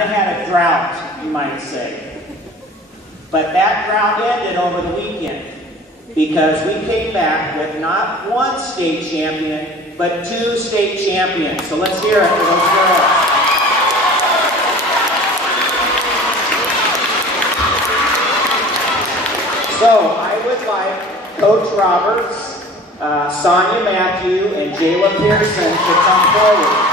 had a drought, you might say. But that drought ended over the weekend because we came back with not one state champion, but 2 state champions. So let's hear it for those girls. So I would like Coach Roberts, Sonia Matthew, and Jayla Pearson to come forward.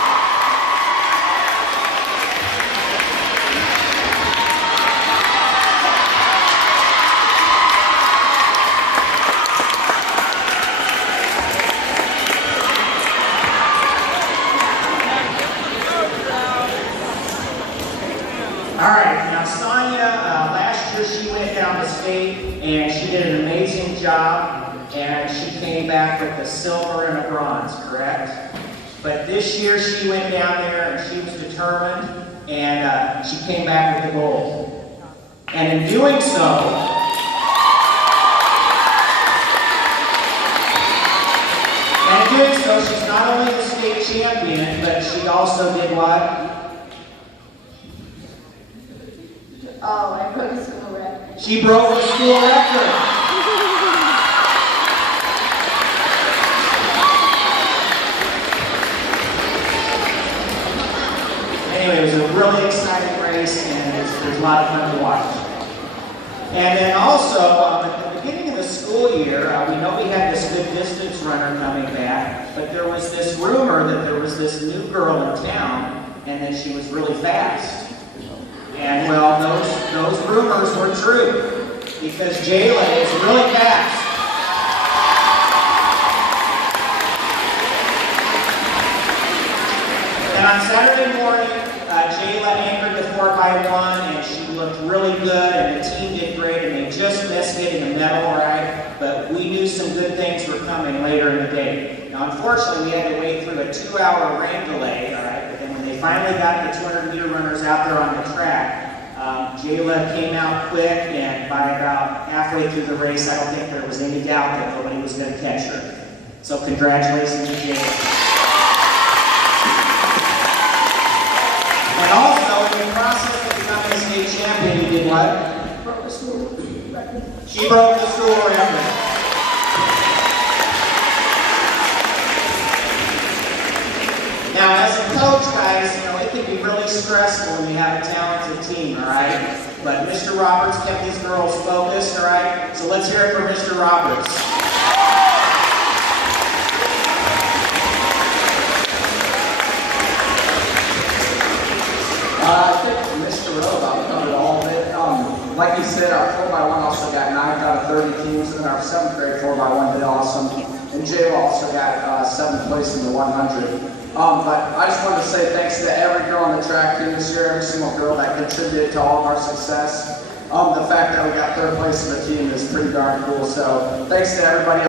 All right, now Sonia, last year she went down to state and she did an amazing job and she came back with a silver and a bronze, correct? But this year she went down there and she was determined and she came back with the gold. And in doing so, she's not only the state champion, but she also did what? Oh, I broke the school record. She broke the school record. Anyway, it was a really exciting race, and there's a lot of fun to watch. And then also, at the beginning of the school year, we know we had this good distance runner coming back, but there was this rumor that there was this new girl in town, and that she was really fast. And well, those rumors were true, because Jayla is really fast. And on Saturday morning, Jayla anchored the 4x1, and she looked really good, and the team did great, and they just missed getting a medal, all right? But we knew some good things were coming later in the day. Now, unfortunately, we had to wait through a 2-hour rain delay, all right? But then when they finally got the 200-meter runners out there on the track, Jayla came out quick, and by about halfway through the race, I don't think there was any doubt that nobody was going to catch her. So congratulations to Jayla. And also, in the process of becoming a state champion, you did what? Broke the school record. She broke the school record. Now, as a coach, guys, it can be really stressful when you have a talented team, all right? But Mr. Roberts kept these girls focused, all right? So let's hear it for Mr. Roberts. I think Mr. Rowe about covered all of it. Like he said, our 4x1 also got 9 out of 30 teams, and our 7th grade 4x1 did awesome. And Jayla also got 7th place in the 100. But I just wanted to say thanks to every girl on the track team this year, every single girl that contributed to all of our success. The fact that we got 3rd place in the team is pretty darn cool. So thanks to everybody.